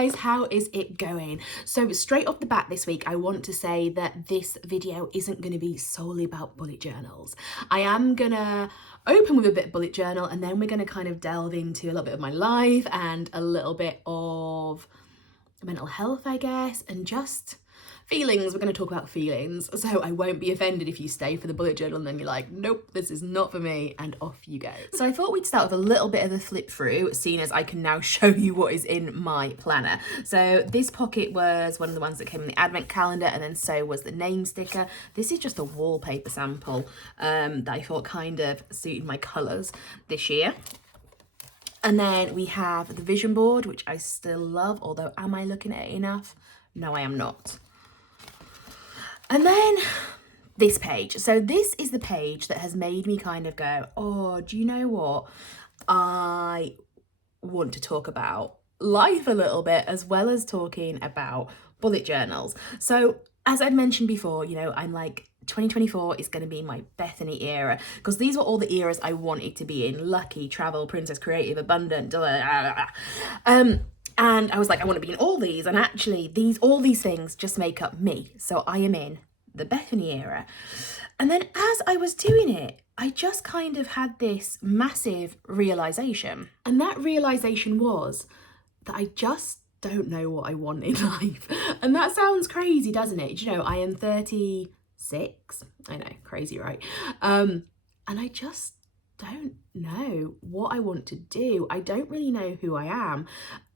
guys, how is it going? So straight off the bat this week, I want to say that this video isn't going to be solely about bullet journals. I am going to open with a bit of bullet journal, and then we're going to kind of delve into a little bit of my life and a little bit of mental health, I guess, and just feelings. We're going to talk about feelings, so I won't be offended if you stay for the bullet journal and then you're like, nope, this is not for me, and off you go. So I thought we'd start with a little bit of a flip through, seeing as I can now show you what is in my planner. So this pocket was one of the ones that came in the advent calendar, and then so was the name sticker. This is just a wallpaper sample that I thought kind of suited my colours this year. And then we have the vision board, which I still love, although am I looking at it enough? No, I am not. And then this page. So this is the page that has made me kind of go, oh, do you know what? I want to talk about life a little bit, as well as talking about bullet journals. So as I've mentioned before, you know, I'm like, 2024 is going to be my Bethany era, because these were all the eras I wanted to be in: lucky, travel, princess, creative, abundant, and I was like, I want to be in all these, and actually all these things just make up me. So I am in the Bethany era. And then as I was doing it, I just kind of had this massive realization. And that realization was that I just don't know what I want in life. And that sounds crazy, doesn't it? You know, I am 36. I know, crazy, right? And I just don't know what I want to do. I don't really know who I am.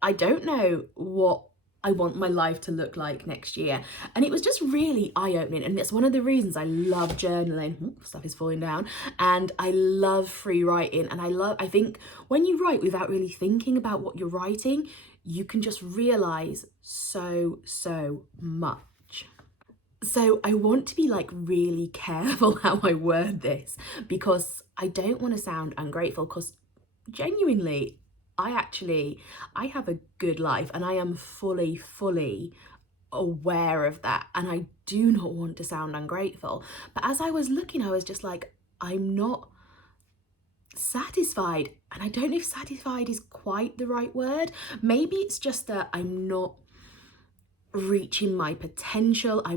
I don't know what I want my life to look like next year. And it was just really eye-opening. And it's one of the reasons I love journaling. Ooh, stuff is falling down. And I love free writing. And I think when you write without really thinking about what you're writing, you can just realize so much. So I want to be like really careful how I word this, because I don't want to sound ungrateful, because genuinely, I have a good life, and I am fully aware of that, and I do not want to sound ungrateful. But as I was looking, I was just like, I'm not satisfied. And I don't know if satisfied is quite the right word. Maybe it's just that I'm not reaching my potential. I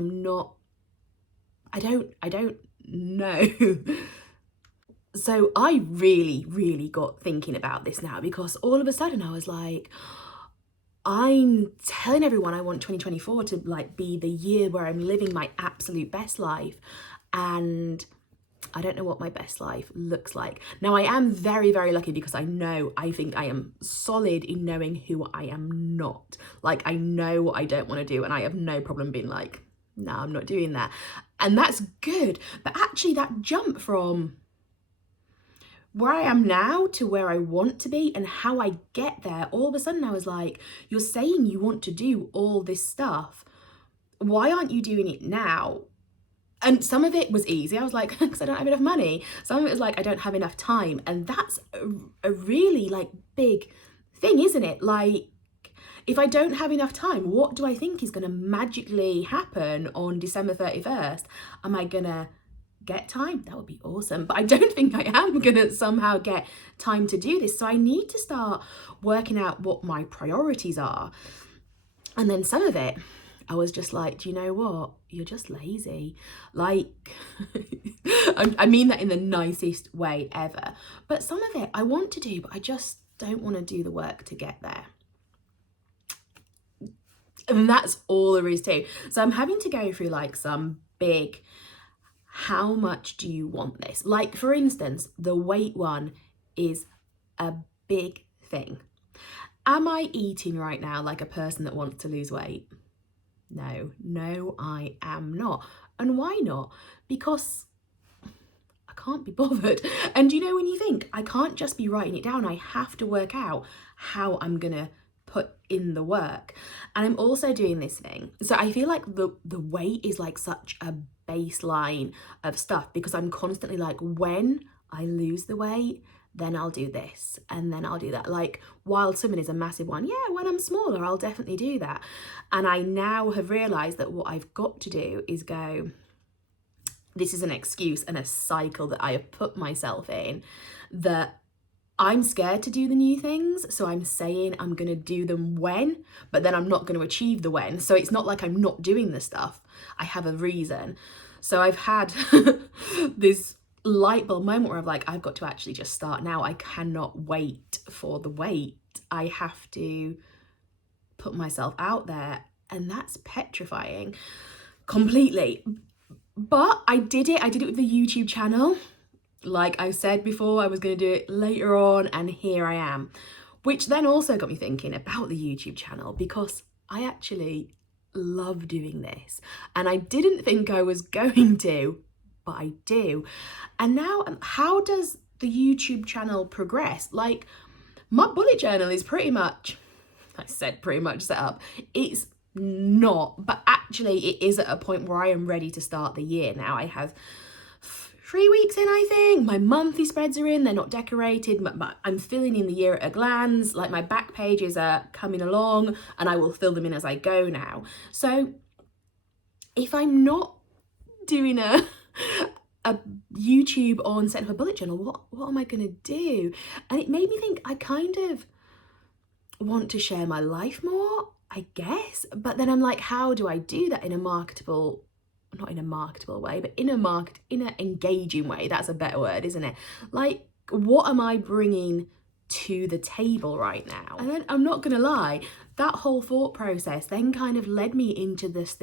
don't know. So I really got thinking about this now, because all of a sudden I was like, I'm telling everyone I want 2024 to like be the year where I'm living my absolute best life, and I don't know what my best life looks like. Now, I am very lucky, because I think I am solid in knowing who I am not. Like, I know what I don't want to do, and I have no problem being like, no, I'm not doing that. And that's good. But actually that jump from where I am now to where I want to be and how I get there, all of a sudden I was like, you're saying you want to do all this stuff. Why aren't you doing it now? And some of it was easy. I was like, because I don't have enough money. Some of it was like, I don't have enough time. And that's a really like big thing, isn't it? Like, if I don't have enough time, what do I think is going to magically happen on December 31st? Am I going to get time? That would be awesome. But I don't think I am going to somehow get time to do this. So I need to start working out what my priorities are. And then some of it, I was just like, do you know what? You're just lazy. Like, I mean that in the nicest way ever. But some of it I want to do, but I just don't want to do the work to get there. And that's all there is to. So I'm having to go through like some big, how much do you want this? Like, for instance, the weight one is a big thing. Am I eating right now like a person that wants to lose weight? No, I am not. And why not? Because I can't be bothered. And you know, when you think, I can't just be writing it down, I have to work out how I'm gonna put in the work. And I'm also doing this thing. So I feel like the weight is like such a baseline of stuff, because I'm constantly like, when I lose the weight, then I'll do this, and then I'll do that. Like, wild swimming is a massive one. Yeah, when I'm smaller, I'll definitely do that. And I now have realized that what I've got to do is go, this is an excuse and a cycle that I have put myself in, that I'm scared to do the new things, so I'm saying I'm gonna do them when, but then I'm not gonna achieve the when. So it's not like I'm not doing the stuff. I have a reason. So I've had this light bulb moment where I'm like, I've got to actually just start now. I cannot wait for the wait. I have to put myself out there, and that's petrifying completely. But I did it with the YouTube channel. Like I said before, I was going to do it later on, and here I am. Which then also got me thinking about the YouTube channel, because I actually love doing this. And I didn't think I was going to, but I do. And now, how does the YouTube channel progress? Like, my bullet journal is pretty much, I said pretty much set up. It's not, but actually it is at a point where I am ready to start the year now. I have 3 weeks in, I think. My monthly spreads are in, they're not decorated, but I'm filling in the year at a glance. Like, my back pages are coming along, and I will fill them in as I go now. So if I'm not doing a YouTube on setting up a bullet journal, what am I gonna do? And it made me think, I kind of want to share my life more, I guess. But then I'm like, how do I do that in a marketable, not in a marketable way, but in an engaging way? That's a better word, isn't it? Like, what am I bringing to the table right now? And then, I'm not gonna lie, that whole thought process then kind of led me into this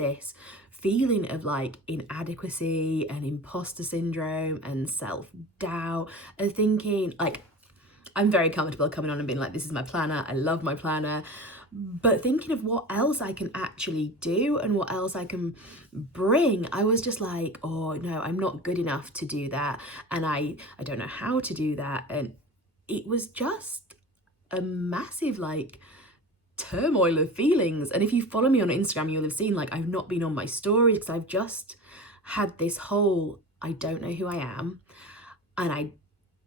feeling of like inadequacy and imposter syndrome and self-doubt, and thinking like, I'm very comfortable coming on and being like, this is my planner, I love my planner, but thinking of what else I can actually do and what else I can bring, I was just like, oh no, I'm not good enough to do that, and I don't know how to do that. And it was just a massive like turmoil of feelings. And if you follow me on Instagram, you'll have seen like I've not been on my stories, because I've just had this whole, I don't know who I am, and I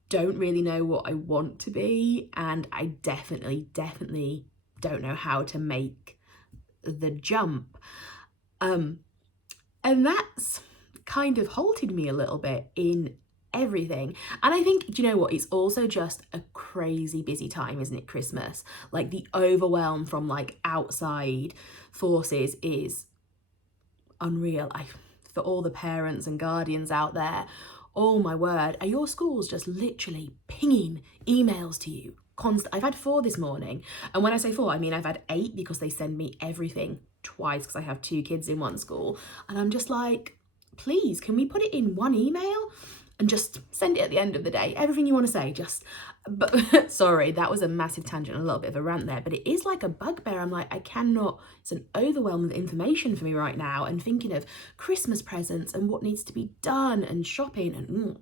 don't really know what I want to be, and I definitely don't know how to make the jump. And that's kind of halted me a little bit in everything. And I think, do you know what, it's also just a crazy busy time, isn't it, Christmas? Like, the overwhelm from like outside forces is unreal. For all the parents and guardians out there, oh my word, are your schools just literally pinging emails to you constant? I've had 4 this morning, and when I say 4, I mean I've had 8, because they send me everything twice, because I have 2 kids in one school, and I'm just like, please, can we put it in one email and just send it at the end of the day? Everything you want to say, just, but sorry, that was a massive tangent, a little bit of a rant there, but it is like a bugbear. I'm like, I cannot, it's an overwhelm of information for me right now, and thinking of Christmas presents and what needs to be done and shopping and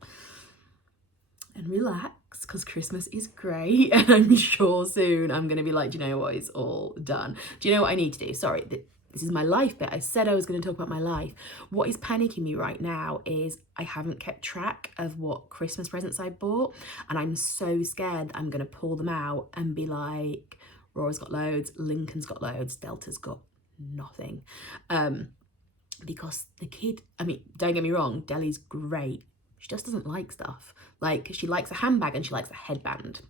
relax, because Christmas is great, and I'm sure soon I'm going to be like, do you know what, it's all done. Do you know what I need to do? Sorry, this is my life bit. I said I was going to talk about my life. What is panicking me right now is I haven't kept track of what Christmas presents I bought, and I'm so scared that I'm going to pull them out and be like, Rora's got loads, Lincoln's got loads, Delta's got nothing. Because the kid, I mean, don't get me wrong, Deli's great. She just doesn't like stuff. Like, she likes a handbag and she likes a headband,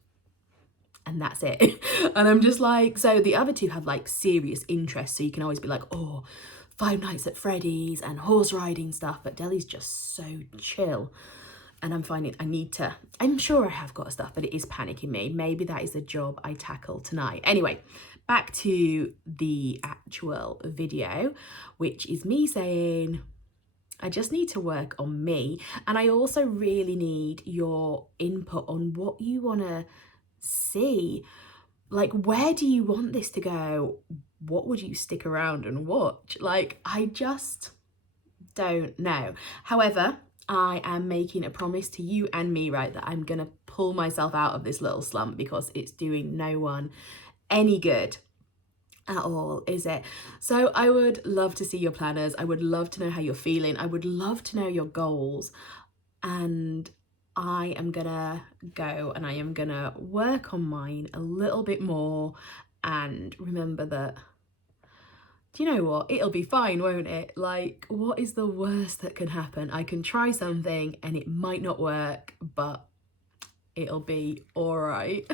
and that's it. And I'm just like, so the other 2 have like serious interests, so you can always be like, oh, Five Nights at Freddy's and horse riding stuff, but Deli's just so chill. And I'm finding I'm sure I have got stuff, but it is panicking me. Maybe that is the job I tackle tonight. Anyway, back to the actual video, which is me saying, I just need to work on me. And I also really need your input on what you want to see. Like, where do you want this to go? What would you stick around and watch? Like, I just don't know. However, I am making a promise to you and me, right, that I'm gonna pull myself out of this little slump, because it's doing no one any good at all, is it? So I would love to see your planners. I would love to know how you're feeling. I would love to know your goals. And I am gonna go and I am gonna work on mine a little bit more, and remember that, do you know what, it'll be fine, won't it? Like, what is the worst that can happen? I can try something and it might not work, but it'll be all right.